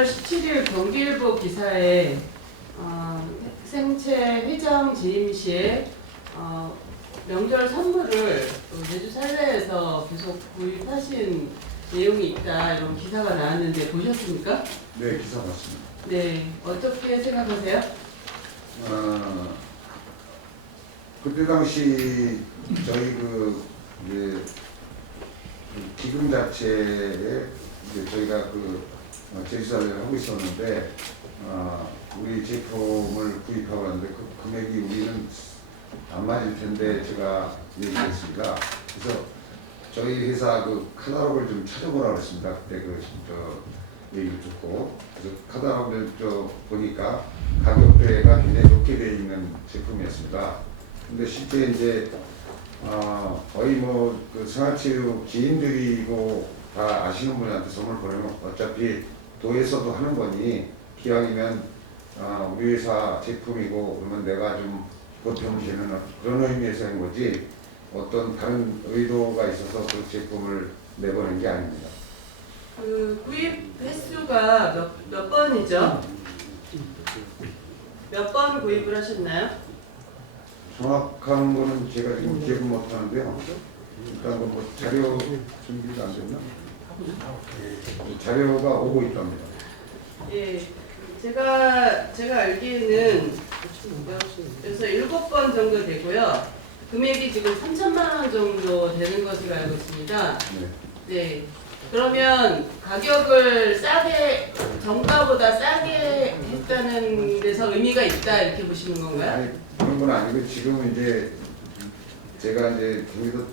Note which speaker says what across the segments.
Speaker 1: 4월 17일 경기일보 기사에 어, 생체 회장 재임 시에 어, 명절 선물을 또 제주 살레에서 계속 구입하신 내용이 있다 이런 기사가 나왔는데 보셨습니까?
Speaker 2: 네, 기사 봤습니다.
Speaker 1: 네, 어떻게 생각하세요?
Speaker 2: 어, 그때 당시 저희 그 이제 그 기금 자체에 이제 저희가 그 어, 제시사를 하고 있었는데 어, 우리 제품을 구입하고 왔는데 그 금액이 우리는 안 맞을 텐데 제가 얘기했습니다. 그래서 저희 회사 그 카탈로그를 좀 찾아보라고 했습니다. 그때 그 저 얘기를 듣고 그래서 카탈로그를 저 보니까 가격대가 굉장히 높게 되어 있는 제품이었습니다. 근데 실제 이제 어, 거의 뭐그 생활체육 지인들이고 다 아시는 분한테 선물 보내면 어차피 도에서도 하는 거니 기왕이면 어, 우리 회사 제품이고 그러면 내가 좀 보탬 되는 그런 의미에서 한 거지 어떤 다른 의도가 있어서 그 제품을 내보낸 게 아닙니다.
Speaker 1: 그 구입 횟수가 몇, 몇 번이죠? 몇 번 구입을 하셨나요?
Speaker 2: 정확한 거는 제가 지금 기억을 못 하는데요. 일단 그뭐 자료 준비가 안 됐나? 자료가 오고 있답니다.
Speaker 1: 예, 제가 제가 알기에는 그래서 일곱 번 정도 되고요. 금액이 지금 3천만 원 정도 되는 것으로 알고 있습니다.
Speaker 2: 네.
Speaker 1: 네. 그러면 가격을 싸게 정가보다 싸게 했다는 데서 의미가 있다 이렇게 보시는 건가요?
Speaker 2: 아니 그런 건 아니고 지금 이제 제가 이제 경기도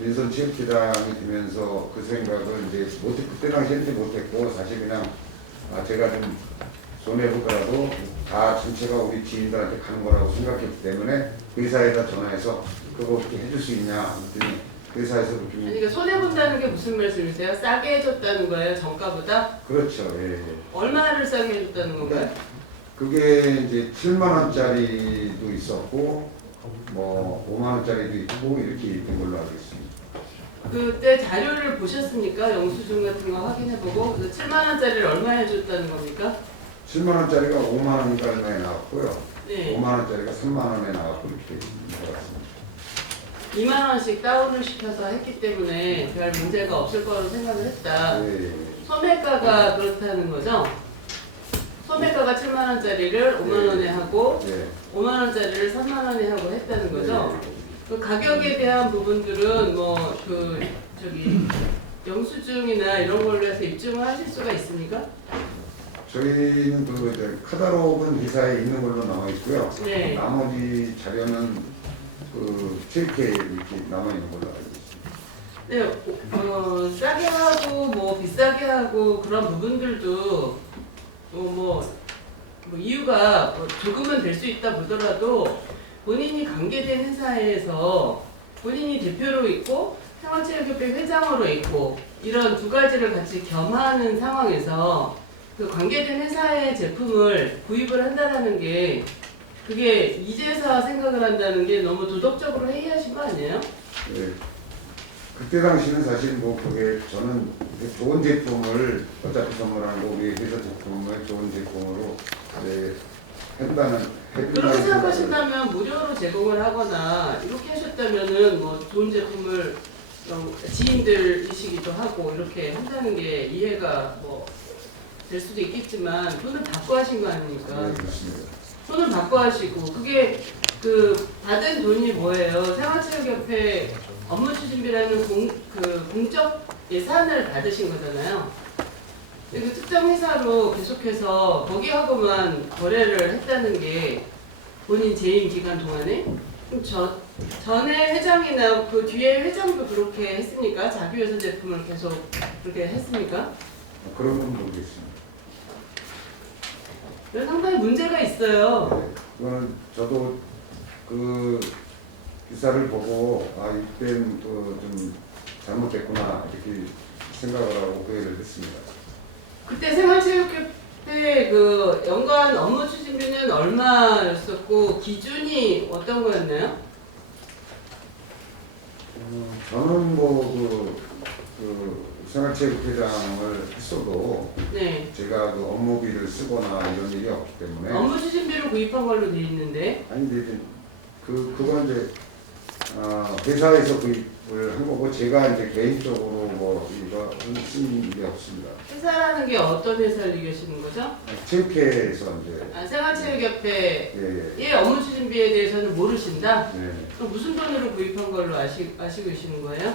Speaker 2: 민선 체육회장이 되면서 그 생각을 이제 못해 그때 당시에는 못했고 사실 그냥 아 제가 좀 손해 보더라도 다 전체가 우리 지인들한테 가는 거라고 생각했기 때문에 그 회사에다 전화해서 그거 어떻게 해줄 수 있냐 했더니 그 회사에서
Speaker 1: 아니
Speaker 2: 좀
Speaker 1: 그러니까 손해 본다는 게 무슨 말씀이세요? 싸게 해줬다는 거예요 정가보다?
Speaker 2: 그렇죠 예, 예.
Speaker 1: 얼마를 싸게 해줬다는 건가요?
Speaker 2: 그게 이제 7만 원짜리도 있었고 뭐 5만 원짜리도 있고 이렇게 있는 걸로 알고 있습니다.
Speaker 1: 그때 자료를 보셨습니까? 영수증 같은 거 확인해보고 7만 원짜리를 얼마 해줬다는 겁니까?
Speaker 2: 7만 원짜리가 5만 원인가 얼마에 나왔고요.
Speaker 1: 네.
Speaker 2: 5만 원짜리가 3만 원에 나왔고 이렇게 같습니다.
Speaker 1: 2만 원씩 다운을 시켜서 했기 때문에 별 문제가 없을 거라고 생각을 했다.
Speaker 2: 예, 예.
Speaker 1: 소매가가 그렇다는 거죠? 소매가가 7만 원짜리를 5만 원에 하고
Speaker 2: 예.
Speaker 1: 5만 원짜리를 3만 원에 하고 했다는 거죠?
Speaker 2: 예.
Speaker 1: 그 가격에 대한 부분들은 뭐 그 저기 영수증이나 이런 걸로 해서 입증을 하실 수가 있습니까?
Speaker 2: 저희는 그 이제 카다로그는 회사에 있는 걸로 나와 있고요.
Speaker 1: 네.
Speaker 2: 나머지 자료는 그 체크에 이렇게 남아 있는 걸로 알고 있습니다.
Speaker 1: 네, 어, 싸게 하고 뭐 비싸게 하고 그런 부분들도 어, 뭐, 뭐 이유가 뭐 조금은 될 수 있다 보더라도 본인이 관계된 회사에서 본인이 대표로 있고 생활체육협회 회장으로 있고 이런 두 가지를 같이 겸하는 상황에서 그 관계된 회사의 제품을 구입을 한다는 게 그게 이제서 생각을 한다는 게 너무 도덕적으로 해이하신 거 아니에요?
Speaker 2: 예. 그때 당시는 사실 뭐 그게 저는 좋은 제품을 어차피 선물하는 거 우리 회사 제품을 좋은 제품으로 한다는
Speaker 1: 그렇게 생각하신다면 무료로 제공을 하거나 이렇게 하셨다면은 뭐 좋은 제품을 좀 지인들이시기도 하고 이렇게 한다는 게 이해가 뭐 될 수도 있겠지만 돈을 받고 하신 거 아닙니까?
Speaker 2: 네, 그렇습니다.
Speaker 1: 돈을 받고 하시고 그게 그 받은 돈이 뭐예요? 생활체육협회 업무 추진비라는 공, 그 공적 예산을 받으신 거잖아요. 근데 그 특정 회사로 계속해서 거기하고만 거래를 했다는 게 본인 재임 기간 동안에 그럼 저, 전에 회장이나 그 뒤에 회장도 그렇게 했습니까? 자기 회사 제품을 계속 그렇게 했습니까?
Speaker 2: 그런 건 모르겠습니다.
Speaker 1: 이건 상당히 문제가 있어요.
Speaker 2: 네, 그거는 저도 그 기사를 보고 아 이때는 그좀 잘못됐구나 이렇게 생각을 하고 그 얘기를 했습니다.
Speaker 1: 그때 생활체육협회 그 연간 업무 추진비는 얼마였었고 기준이 어떤 거였나요?
Speaker 2: 어, 저는 뭐그 그 생활체육회장을 했어도
Speaker 1: 네.
Speaker 2: 제가 그 업무비를 쓰거나 이런 일이 없기 때문에
Speaker 1: 업무 추진비로 구입한 걸로 돼 있는데
Speaker 2: 아니 근데 이제 그 그건 이제 어, 회사에서 구입을 한 거고 제가 이제 개인적으로 뭐 이거 쓴 일이 없습니다.
Speaker 1: 회사라는 게 어떤 회사를 얘기하시는 거죠?
Speaker 2: 체육회에서 이제
Speaker 1: 아, 생활체육협회
Speaker 2: 예,
Speaker 1: 의 업무 추진비에 대해서는 모르신다?
Speaker 2: 예.
Speaker 1: 그럼 무슨 돈으로 구입한 걸로 아시, 아시고 계시는 거예요?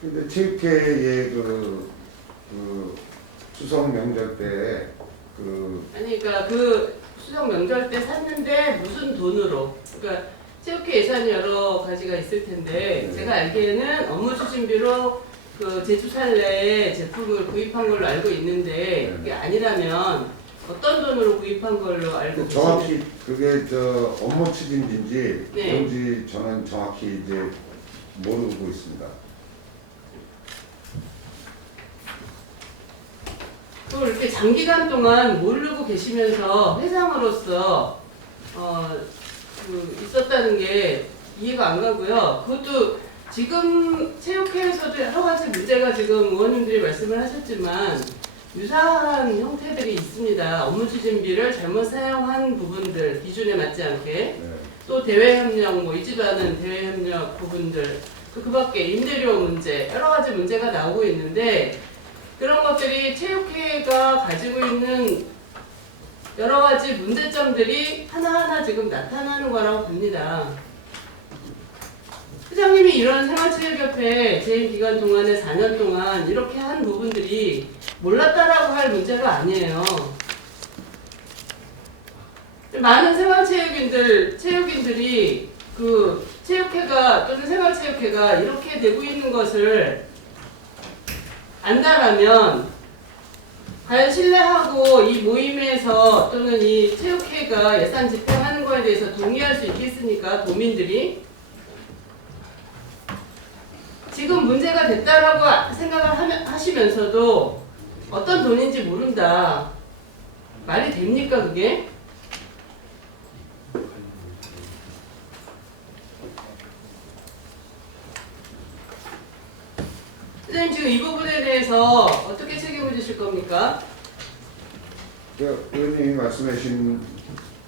Speaker 2: 근데 체육회의 그, 그 추석 명절 때그
Speaker 1: 아니 그러니까 그 수정 명절 때 샀는데 무슨 돈으로? 그러니까 체육회 예산이 여러 가지가 있을 텐데
Speaker 2: 네.
Speaker 1: 제가 알기에는 업무 추진비로 그 제주 살래 제품을 구입한 걸로 알고 있는데
Speaker 2: 네.
Speaker 1: 그게 아니라면 어떤 돈으로 구입한 걸로 알고 계시는
Speaker 2: 정확히 그게 저 업무 추진인지
Speaker 1: 네.
Speaker 2: 뭔지 저는 정확히 이제 모르고 있습니다.
Speaker 1: 또 이렇게 장기간 동안 모르고 계시면서 회장으로서 어, 그 있었다는 게 이해가 안 가고요. 그것도 지금 체육회에서도 여러 가지 문제가 지금 의원님들이 말씀을 하셨지만 유사한 형태들이 있습니다. 업무 추진비를 잘못 사용한 부분들 기준에 맞지 않게
Speaker 2: 네.
Speaker 1: 또 대외 협력 뭐 않은 대외 협력 부분들 또 그밖에 임대료 문제 여러 가지 문제가 나오고 있는데 그런 것들이 체육회가 가지고 있는 여러 가지 문제점들이 하나하나 지금 나타나는 거라고 봅니다. 회장님이 이런 생활체육협회 재임 기간 동안에 4년 동안 이렇게 한 부분들이 몰랐다라고 할 문제가 아니에요. 많은 생활체육인들, 체육인들이 그 체육회가 또는 생활체육회가 이렇게 되고 있는 것을 안다라면 과연 신뢰하고 이 모임에서 또는 이 체육회가 예산 집행하는 거에 대해서 동의할 수 있겠습니까? 도민들이? 지금 문제가 됐다라고 생각을 하시면서도 어떤 돈인지 모른다. 말이 됩니까, 그게? 선생님 지금 이 부분에 대해서 어떻게 지실 겁니까?
Speaker 2: 그 의원님이 말씀하신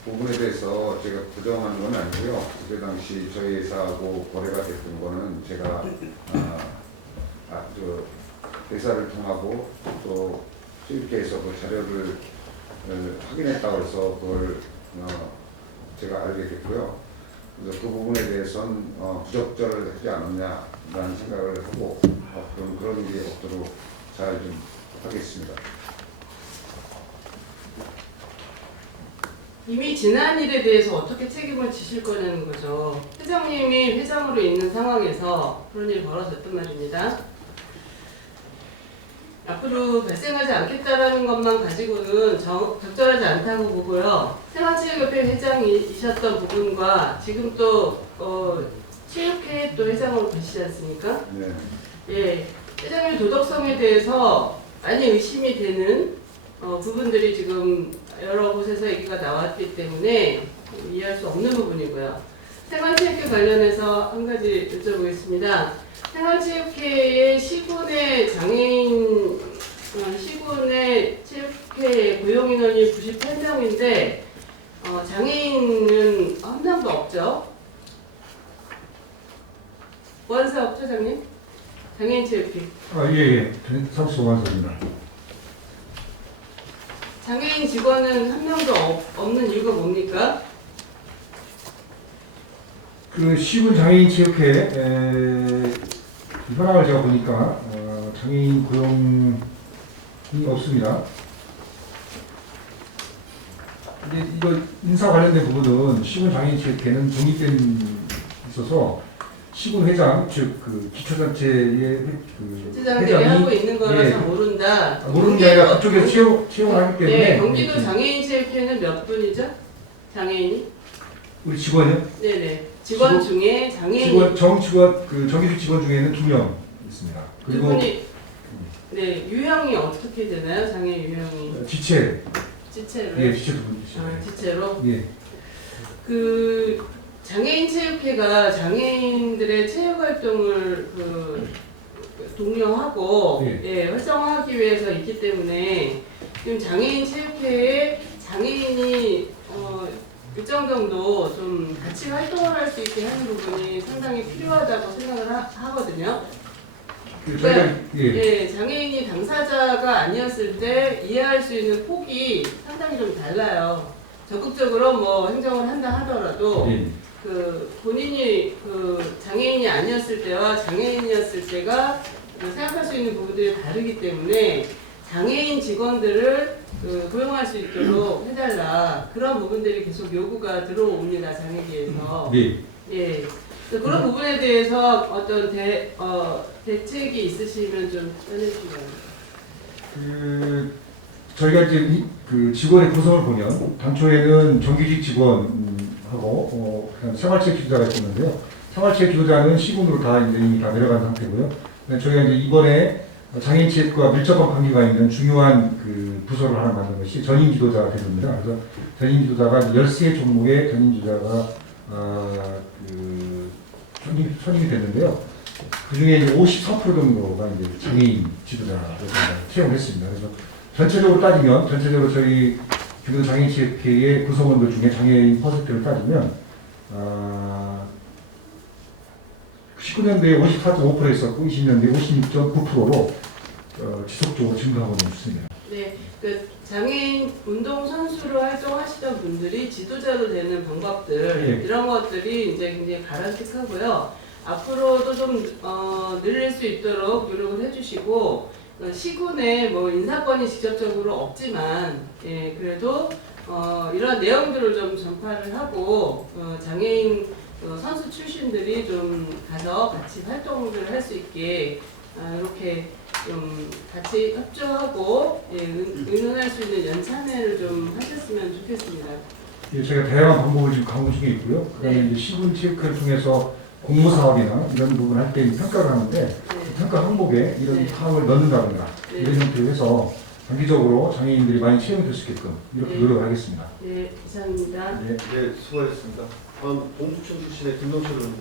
Speaker 2: 부분에 대해서 제가 부정한 건 아니고요. 그때 당시 저희 회사하고 거래가 됐던 거는 제가 아, 아, 저 회사를 통하고 또 수입회에서 그 자료를 어, 확인했다고 해서 그걸 어, 제가 알게 됐고요. 그래서 그 부분에 대해서는 어, 부적절을 하지 않았냐라는 생각을 하고 어, 그런 그런 일이 없도록 잘좀 하겠습니다.
Speaker 1: 이미 지난 일에 대해서 어떻게 책임을 지실 거냐는 거죠. 회장님이 회장으로 있는 상황에서 그런 일이 벌어졌단 말입니다. 앞으로 발생하지 않겠다라는 것만 가지고는 정- 적절하지 않다고 보고요. 생활체육협회 회장이셨던 부분과 지금 또 어, 체육회 또 회장으로 계시지 않습니까?
Speaker 2: 네.
Speaker 1: 예, 회장님 도덕성에 대해서 많이 의심이 되는 어, 부분들이 지금 여러 곳에서 얘기가 나왔기 때문에 이해할 수 없는 부분이고요. 생활체육회 관련해서 한 가지 여쭤보겠습니다. 생활체육회의 시군의 장애인 어, 시군의 체육회 고용 인원이 98명인데 어, 장애인은 한 명도 없죠. 보안사업 처장님? 장애인 체육회.
Speaker 3: 아, 예, 예. 완성입니다.
Speaker 1: 장애인 직원은 한 명도 없, 없는 이유가 뭡니까?
Speaker 3: 그 시군 장애인 체육회 에, 이 현황을 제가 보니까 어, 장애인 고용이 없습니다. 근데 이거 인사 관련된 부분은 시군 장애인 체육회는 독립된 있어서 시군 회장 즉 그 기초단체의 회- 그
Speaker 1: 주장들이 하고 있는 거라서
Speaker 3: 예.
Speaker 1: 모른다.
Speaker 3: 모르는 게 아니라 그쪽에서 채용, 채용을 하기 때문에
Speaker 1: 네, 경기도
Speaker 3: 예,
Speaker 1: 장애인 체육회는 몇 분이죠? 장애인이?
Speaker 3: 우리 직원이요?
Speaker 1: 네네. 직원
Speaker 3: 직원-
Speaker 1: 중에 장애인이
Speaker 3: 직원 정 직원 그 정규직 직원 중에는 두 명 있습니다.
Speaker 1: 두
Speaker 3: 그리고
Speaker 1: 분이 네 유형이 어떻게 되나요? 장애 유형이
Speaker 3: 지체
Speaker 1: 지체로.
Speaker 3: 예 지체 두분 있어요.
Speaker 1: 아, 지체로.
Speaker 3: 예
Speaker 1: 그 장애인 체육회가 장애인들의 체육 활동을 그 독려하고
Speaker 3: 네.
Speaker 1: 예, 활성화하기 위해서 있기 때문에 지금 장애인 체육회에 장애인이 어, 일정 정도 좀 같이 활동을 할 수 있게 하는 부분이 상당히 필요하다고 생각을 하, 거든요
Speaker 3: 그 저희가 예,
Speaker 1: 예, 장애인이 당사자가 아니었을 때 이해할 수 있는 폭이 상당히 좀 달라요. 적극적으로 뭐 행정을 한다 하더라도
Speaker 3: 예.
Speaker 1: 그 본인이 그 장애인이 아니었을 때와 장애인이었을 때가 그 생각할 수 있는 부분들이 다르기 때문에 장애인 직원들을 그 고용할 수 있도록 해달라. 그런 부분들이 계속 요구가 들어옵니다 장애계에서.
Speaker 3: 네.
Speaker 1: 예. 그래서 그런 부분에 대해서 어떤 대 어, 대책이 있으시면 좀 전해주시면.
Speaker 3: 그 저희가 이제 이- 그 직원의 구성을 보면 당초에는 정규직 직원 하고 어, 그냥 생활체육 기조자가 있었는데요. 생활체육 기조자는 시군으로 다 이제 이미 다 내려간 상태고요. 저희가 이제 이번에 장애인 체육과 밀접한 관계가 있는 중요한 그 부서를 하나 만든 것이 전임 지도자 제도입니다. 그래서 전임 지도자가 13 종목의 전임 지도자가 어, 그 선임, 선임이 됐는데요. 그 중에 이제 54% 정도가 이제 장애인 지도자로 채용을 했습니다. 그래서 전체적으로 따지면, 전체적으로 저희 기도 장애인 체육회의 구성원들 중에 장애인 퍼센트를 따지면, 아, 19년도에 54.5% 있었고, 20년도에 56.9%로 어, 지속적으로 증가하고 있습니다.
Speaker 1: 네, 그 장애인 운동 선수로 활동하시던 분들이 지도자로 되는 방법들
Speaker 3: 예.
Speaker 1: 이런 것들이 이제 굉장히 바람직하고요. 앞으로도 좀 어, 늘릴 수 있도록 노력을 해주시고 어, 시군에 뭐 인사권이 직접적으로 없지만 예, 그래도 어, 이런 내용들을 좀 전파를 하고 어, 장애인 어, 선수 출신들이 좀 가서 같이 활동을 할 수 있게 아, 이렇게 좀 같이 협조하고 예, 의- 의논할 수 있는 연참회를 좀 하셨으면 좋겠습니다.
Speaker 3: 예, 저희가 다양한 방법을 지금 강구 중에 있고요. 그 다음에
Speaker 1: 네.
Speaker 3: 이제 시군 체육회를 통해서 공모 사업이나 이런 부분 할 때 평가를 하는데,
Speaker 1: 네,
Speaker 3: 평가 항목에 이런
Speaker 1: 네.
Speaker 3: 사항을 넣는다든가,
Speaker 1: 네.
Speaker 3: 이런 형태로 해서 장기적으로 장애인들이 많이 채용될 수 있게끔 이렇게
Speaker 1: 네.
Speaker 3: 노력을 하겠습니다.
Speaker 1: 네, 이상입니다.
Speaker 3: 네.
Speaker 4: 네, 수고하셨습니다. 다음 동부청 출신의 김동철 의원.